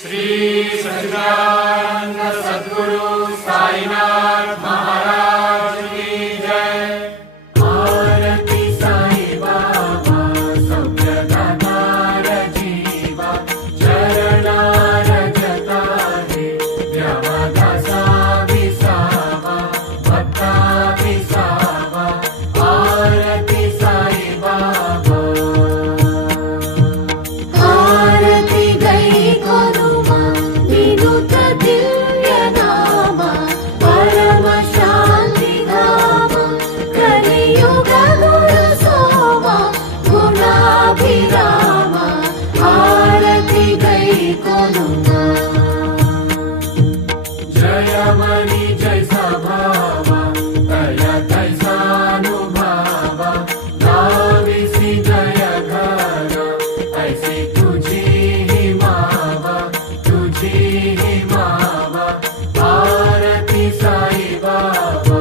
श्री सच्चिदानंद सद्गुरु साईनाथ महाराज की जय। आरती साई बाबा सौख्यदातार जीवा चरणार जता हे देवदासा विसावा भक्ता विसावा। आरती साई बाबा आरती गई कोनुमा विनुत दिव्य नामा परम शांति धामा कलियुग गुरु सोमा गुणाभिरामा। आरती गई कोनुमा जय मणि जय सभावा दया तैसानुभावा नाविसी जय घर ऐसी तुझी ही मावा तुझी ही मावा। आरती साई बाबा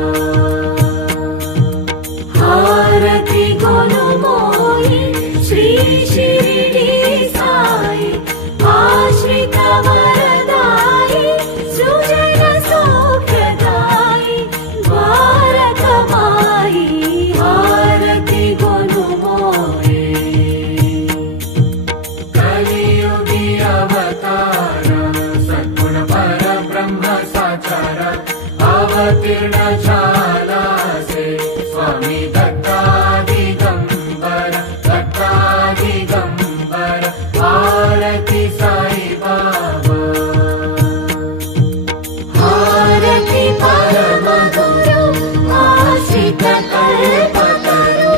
आरती गुरु मोई श्री शिरडी साई आश्रित वरदाई सृजन सौख्यदाई द्वारक माई। आरती गुरु मोई कलियुगी अवतार सद्गुण पर ब्रह्म साचार अवतीर्ण झाला से स्वामी दत्तादिगंबर दत्तादिगंबर। आरती साई बाबा आरती परम गुरु आश्रित कल्पतरु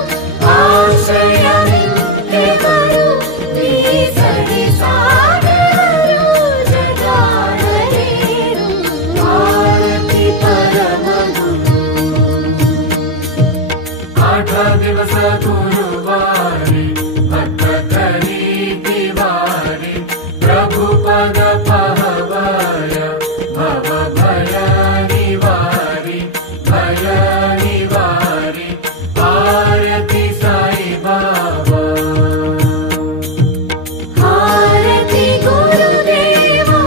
आश्रय नित्य गुरु वीसरि सागरु जगाडलेरु। आरती परम गुरु आठ दिवस गुरुवारी भक्त करी दिवारी प्रभु पद पहवय भव भय निवारी भय निवारी। आरती साई बाबा आरती गुरुदेवा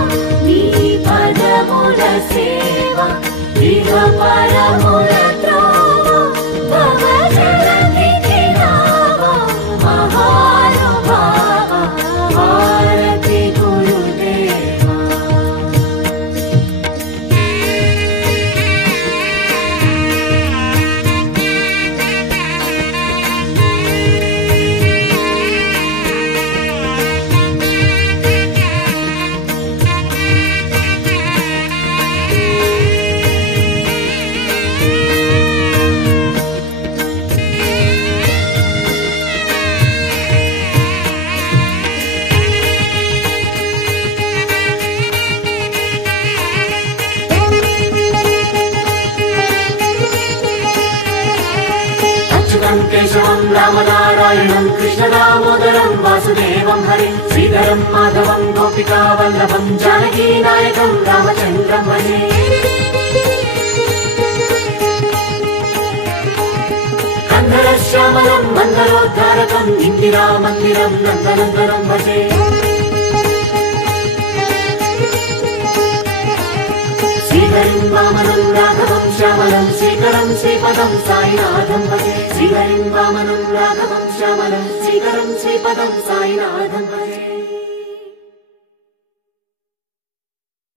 नी पदमुल सेवा इह परमुल त्रोवा भव जलधि नावा महानुभावा। आरती गुरुदेवा अच्युतं केशवं रामनारायणं कृष्णदामोदरं वासुदेवं हरिं श्रीधरं माधवं गोपिकावल्लभं जानकीनायकं रामचन्द्रं भजे। कन्धरश्यामलं मन्दरोद्धारकं इन्दिरामन्दिरं नन्दनन्दनं भजे। श्रीहरिं वामनं राघवं श्यामलं श्रीकरं श्रीपदं साईनाथं भजे। श्रीहरिं वामनं राघवं श्यामलं श्रीकरं श्रीपदं साईनाथं भजे।